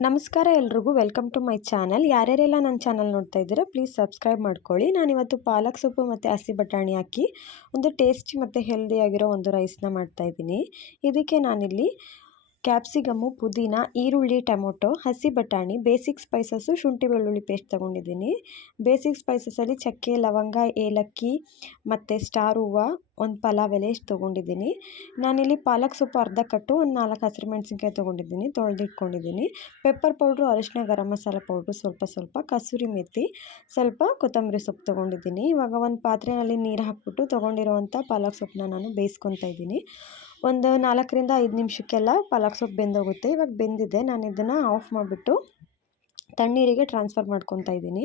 ನಮಸ್ಕಾರ ಎಲ್ರಿಗೂ, welcome to my channel. ಯಾರ್ಯಾರೆಲ್ಲ ನನ್ನ ಚಾನಲ್ ನೋಡ್ತಾ ಇದ್ದೀರಾ, ಪ್ಲೀಸ್ ಸಬ್ಸ್ಕ್ರೈಬ್ ಮಾಡ್ಕೊಳ್ಳಿ. ನಾನಿವತ್ತು ಪಾಲಕ್ ಸೊಪ್ಪು ಮತ್ತು ಹಸಿ ಬಟಾಣಿ ಹಾಕಿ ಒಂದು ಟೇಸ್ಟಿ ಮತ್ತು ಹೆಲ್ದಿಯಾಗಿರೋ ಒಂದು ರೈಸ್ನ ಮಾಡ್ತಾಯಿದ್ದೀನಿ ಇದಕ್ಕೆ ನಾನಿಲ್ಲಿ ಕ್ಯಾಪ್ಸಿಗಮ್ಮು ಪುದೀನ, ಈರುಳ್ಳಿ, ಟೊಮೊಟೊ, ಹಸಿ ಬಟಾಣಿ, ಬೇಸಿಕ್ ಸ್ಪೈಸಸ್ಸು, ಶುಂಠಿ ಬೆಳ್ಳುಳ್ಳಿ ಪೇಸ್ಟ್ ತೊಗೊಂಡಿದ್ದೀನಿ. ಬೇಸಿಕ್ ಸ್ಪೈಸಸಲ್ಲಿ ಚಕ್ಕೆ, ಲವಂಗ, ಏಲಕ್ಕಿ ಮತ್ತು ಸ್ಟಾರ್ ಹೂವು ಒಂದು ಪಲಾವ್ ಎಲೆ ಇಷ್ಟು ತೊಗೊಂಡಿದ್ದೀನಿ. ನಾನಿಲ್ಲಿ ಪಾಲಕ್ ಸೊಪ್ಪು ಅರ್ಧ ಕಟ್ಟು, ಒಂದು ನಾಲ್ಕು ಹಸಿರು ಮೆಣಸಿನ್ಕಾಯಿ ತೊಗೊಂಡಿದ್ದೀನಿ, ತೊಳೆದಿಟ್ಕೊಂಡಿದ್ದೀನಿ. ಪೆಪ್ಪರ್ ಪೌಡ್ರು ಅರಿಶಿನ ಗರಂ ಮಸಾಲೆ ಪೌಡ್ರು ಸ್ವಲ್ಪ ಸ್ವಲ್ಪ, ಕಸೂರಿ ಮೆತ್ತಿ ಸ್ವಲ್ಪ ಕೊತ್ತಂಬರಿ ಸೊಪ್ಪು ತೊಗೊಂಡಿದ್ದೀನಿ. ಇವಾಗ ಒಂದು ಪಾತ್ರೆಯಲ್ಲಿ ನೀರು ಹಾಕ್ಬಿಟ್ಟು ತೊಗೊಂಡಿರುವಂಥ ಪಾಲಕ್ ಸೊಪ್ಪನ್ನ ನಾನು ಬೇಯಿಸ್ಕೊತಾ ಇದ್ದೀನಿ. ಒಂದು ನಾಲ್ಕರಿಂದ ಐದು ನಿಮಿಷಕ್ಕೆಲ್ಲ ಪಾಲಕ್ ಸೊಪ್ಪು ಬೆಂದೋಗುತ್ತೆ. ಇವಾಗ ಬೆಂದಿದೆ. ನಾನು ಇದನ್ನು ಆಫ್ ಮಾಡಿಬಿಟ್ಟು ತಣ್ಣೀರಿಗೆ ಟ್ರಾನ್ಸ್ಫರ್ ಮಾಡ್ಕೊತಾ ಇದ್ದೀನಿ.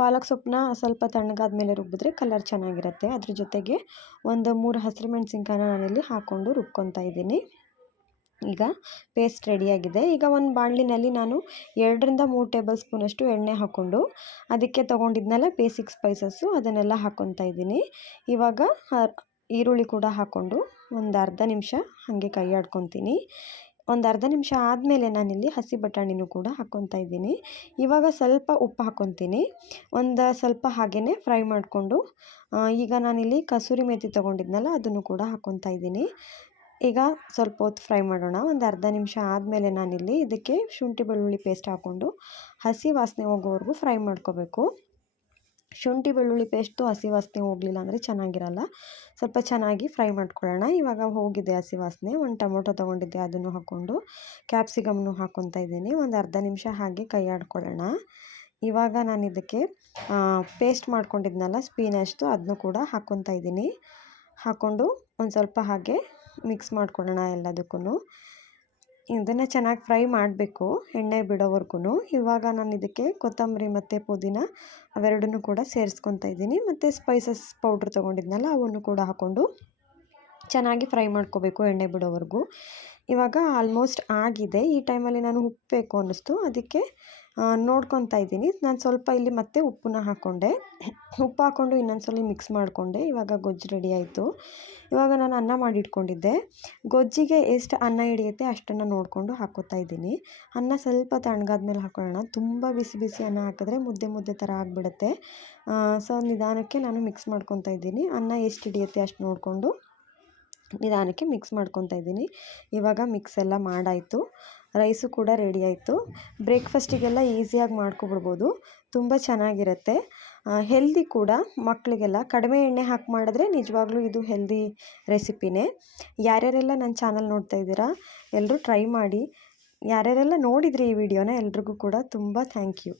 ಪಾಲಕ್ ಸೊಪ್ಪನ್ನ ಸ್ವಲ್ಪ ತಣ್ಣಗಾದ ಮೇಲೆ ರುಬ್ಬಿದ್ರೆ ಕಲರ್ ಚೆನ್ನಾಗಿರುತ್ತೆ. ಅದ್ರ ಜೊತೆಗೆ ಒಂದು ಮೂರು ಹಸಿರು ಮೆಣಸಿನ್ಕಾಯನ್ನ ನಾನಿಲ್ಲಿ ಹಾಕ್ಕೊಂಡು ರುಬ್ಕೊತಾ ಇದ್ದೀನಿ. ಈಗ ಪೇಸ್ಟ್ ರೆಡಿಯಾಗಿದೆ ಈಗ ಒಂದು ಬಾಣಲಿನಲ್ಲಿ ನಾನು ಎರಡರಿಂದ ಮೂರು ಟೇಬಲ್ ಸ್ಪೂನಷ್ಟು ಎಣ್ಣೆ ಹಾಕ್ಕೊಂಡು ಅದಕ್ಕೆ ತೊಗೊಂಡಿದ್ನೆಲ್ಲ ಬೇಸಿಕ್ ಸ್ಪೈಸಸ್ಸು ಅದನ್ನೆಲ್ಲ ಹಾಕ್ಕೊತಾ ಇದ್ದೀನಿ. ಇವಾಗ ಈರುಳ್ಳಿ ಕೂಡ ಹಾಕ್ಕೊಂಡು ಒಂದು ಅರ್ಧ ನಿಮಿಷ ಹಾಗೆ ಕೈ ಆಡ್ಕೊತೀನಿ ಒಂದು ಅರ್ಧ ನಿಮಿಷ ಆದಮೇಲೆ ನಾನಿಲ್ಲಿ ಹಸಿ ಬಟಾಣಿನೂ ಕೂಡ ಹಾಕ್ಕೊತಾ ಇದ್ದೀನಿ. ಇವಾಗ ಸ್ವಲ್ಪ ಉಪ್ಪು ಹಾಕ್ಕೊತೀನಿ ಒಂದು ಸ್ವಲ್ಪ ಹಾಗೇ ಫ್ರೈ ಮಾಡಿಕೊಂಡು ಈಗ ನಾನಿಲ್ಲಿ ಕಸೂರಿ ಮೇಥಿ ತೊಗೊಂಡಿದ್ನಲ್ಲ, ಅದನ್ನು ಕೂಡ ಹಾಕ್ಕೊತಾ ಇದ್ದೀನಿ. ಈಗ ಸ್ವಲ್ಪ ಹೊತ್ತು ಫ್ರೈ ಮಾಡೋಣ. ಒಂದು ಅರ್ಧ ನಿಮಿಷ ಆದಮೇಲೆ ನಾನಿಲ್ಲಿ ಇದಕ್ಕೆ ಶುಂಠಿ ಬೆಳ್ಳುಳ್ಳಿ ಪೇಸ್ಟ್ ಹಾಕ್ಕೊಂಡು ಹಸಿ ವಾಸನೆ ಹೋಗೋವರೆಗೂ ಫ್ರೈ ಮಾಡ್ಕೋಬೇಕು. ಶುಂಠಿ ಬೆಳ್ಳುಳ್ಳಿ ಪೇಸ್ಟು ಹಸಿ ವಾಸನೆ ಹೋಗಲಿಲ್ಲ ಅಂದರೆ ಚೆನ್ನಾಗಿರಲ್ಲ. ಸ್ವಲ್ಪ ಚೆನ್ನಾಗಿ ಫ್ರೈ ಮಾಡ್ಕೊಳ್ಳೋಣ. ಇವಾಗ ಹೋಗಿದೆ ಹಸಿ ವಾಸನೆ. ಒಂದು ಟೊಮೊಟೊ ತೊಗೊಂಡಿದ್ದೆ, ಅದನ್ನು ಹಾಕ್ಕೊಂಡು. ಕ್ಯಾಪ್ಸಿಕಮ್ನು ಹಾಕ್ಕೊತಾ ಇದ್ದೀನಿ. ಒಂದು ಅರ್ಧ ನಿಮಿಷ ಹಾಗೆ ಕೈ ಆಡ್ಕೊಳ್ಳೋಣ. ಇವಾಗ ನಾನು ಇದಕ್ಕೆ ಪೇಸ್ಟ್ ಮಾಡ್ಕೊಂಡಿದ್ನಲ್ಲ ಸ್ಪೀನಷ್ಟು, ಅದನ್ನು ಕೂಡ ಹಾಕ್ಕೊತಾ ಇದ್ದೀನಿ. ಹಾಕ್ಕೊಂಡು ಒಂದು ಸ್ವಲ್ಪ ಹಾಗೆ ಮಿಕ್ಸ್ ಮಾಡ್ಕೊಳ್ಳೋಣ ಎಲ್ಲದಕ್ಕೂ ಇದನ್ನು ಚೆನ್ನಾಗಿ ಫ್ರೈ ಮಾಡಬೇಕು ಎಣ್ಣೆ ಬಿಡೋವರೆಗೂ ಇವಾಗ ನಾನು ಇದಕ್ಕೆ ಕೊತ್ತಂಬರಿ ಮತ್ತು ಪುದೀನ ಅವೆರಡನ್ನೂ ಕೂಡ ಸೇರಿಸ್ಕೊತಾ ಇದ್ದೀನಿ. ಮತ್ತು ಸ್ಪೈಸಸ್ ಪೌಡ್ರ್ ತೊಗೊಂಡಿದ್ನಲ್ಲ ಅವನ್ನು ಕೂಡ ಹಾಕ್ಕೊಂಡು ಚೆನ್ನಾಗಿ ಫ್ರೈ ಮಾಡ್ಕೋಬೇಕು ಎಣ್ಣೆ ಬಿಡೋವರೆಗೂ. ಇವಾಗ ಆಲ್ಮೋಸ್ಟ್ ಆಗಿದೆ. ಈ ಟೈಮಲ್ಲಿ ನಾನು ಉಪ್ಪು ಬೇಕು ಅನ್ನಿಸ್ತು. ಅದಕ್ಕೆ ನೋಡ್ಕೊತಾ ಇದ್ದೀನಿ. ನಾನು ಸ್ವಲ್ಪ ಇಲ್ಲಿ ಮತ್ತೆ ಉಪ್ಪನ್ನ ಹಾಕ್ಕೊಂಡೆ ಉಪ್ಪು ಹಾಕ್ಕೊಂಡು ಇನ್ನೊಂದ್ಸಲ ಮಿಕ್ಸ್ ಮಾಡಿಕೊಂಡೆ. ಇವಾಗ ಗೊಜ್ಜು ರೆಡಿ ಆಯಿತು. ಇವಾಗ ನಾನು ಅನ್ನ ಮಾಡಿಟ್ಕೊಂಡಿದ್ದೆ. ಗೊಜ್ಜಿಗೆ ಎಷ್ಟು ಅನ್ನ ಹಿಡಿಯುತ್ತೆ ಅಷ್ಟನ್ನು ನೋಡಿಕೊಂಡು ಹಾಕೋತಾ ಇದ್ದೀನಿ. ಅನ್ನ ಸ್ವಲ್ಪ ತಣ್ಣಗಾದ್ಮೇಲೆ ಹಾಕೊಳ್ಳೋಣ. ತುಂಬ ಬಿಸಿ ಬಿಸಿ ಅನ್ನ ಹಾಕಿದ್ರೆ ಮುದ್ದೆ ಮುದ್ದೆ ಥರ ಆಗಿಬಿಡುತ್ತೆ. ಸೊ ನಿಧಾನಕ್ಕೆ ನಾನು ಮಿಕ್ಸ್ ಮಾಡ್ಕೊತಾ ಇದ್ದೀನಿ. ಅನ್ನ ಎಷ್ಟು ಹಿಡಿಯುತ್ತೆ ಅಷ್ಟು ನೋಡಿಕೊಂಡು ನಿಧಾನಕ್ಕೆ ಮಿಕ್ಸ್ ಮಾಡ್ಕೊತಾ ಇದ್ದೀನಿ. ಇವಾಗ ಮಿಕ್ಸ್ ಎಲ್ಲ ಮಾಡಾಯಿತು. ರೈಸು ಕೂಡ ರೆಡಿ ಆಯಿತು. ಬ್ರೇಕ್ಫಾಸ್ಟಿಗೆಲ್ಲ ಈಸಿಯಾಗಿ ಮಾಡ್ಕೊಬಿಡ್ಬೋದು. ತುಂಬ ಚೆನ್ನಾಗಿರುತ್ತೆ. ಹೆಲ್ದಿ ಕೂಡ ಮಕ್ಕಳಿಗೆಲ್ಲ ಕಡಿಮೆ ಎಣ್ಣೆ ಹಾಕಿ ಮಾಡಿದ್ರೆ ನಿಜವಾಗ್ಲೂ ಇದು ಹೆಲ್ದಿ ರೆಸಿಪಿನೇ. ಯಾರ್ಯಾರೆಲ್ಲ ನನ್ನ ಚಾನಲ್ ನೋಡ್ತಾ ಇದ್ದೀರಾ, ಎಲ್ಲರೂ ಟ್ರೈ ಮಾಡಿ. ಯಾರ್ಯಾರೆಲ್ಲ ನೋಡಿದ್ರಿ ಈ ವಿಡಿಯೋನ ಎಲ್ರಿಗೂ ಕೂಡ ತುಂಬ ಥ್ಯಾಂಕ್ ಯು